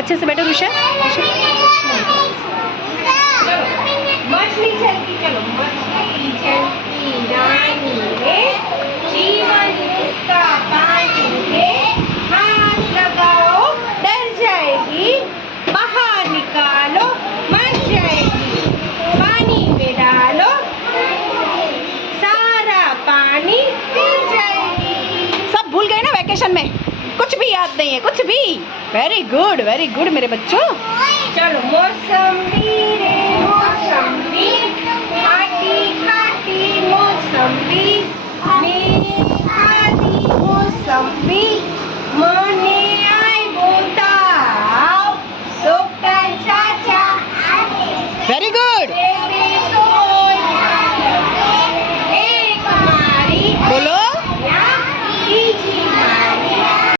अच्छे से बैठो ऋषा। मछली चलती, चलो मछली चलती रानी है, जीवन इसका पानी है, हाथ लगाओ डर जाएगी, बाहर निकालो मर जाएगी, पानी में डालो सारा पानी पी जाएगी। सब भूल गए ना वेकेशन में, कुछ भी याद नहीं है, कुछ भी। वेरी गुड मेरे बच्चों। चलो मौसमी रे मौसमी, खाटी खाटी मौसमी।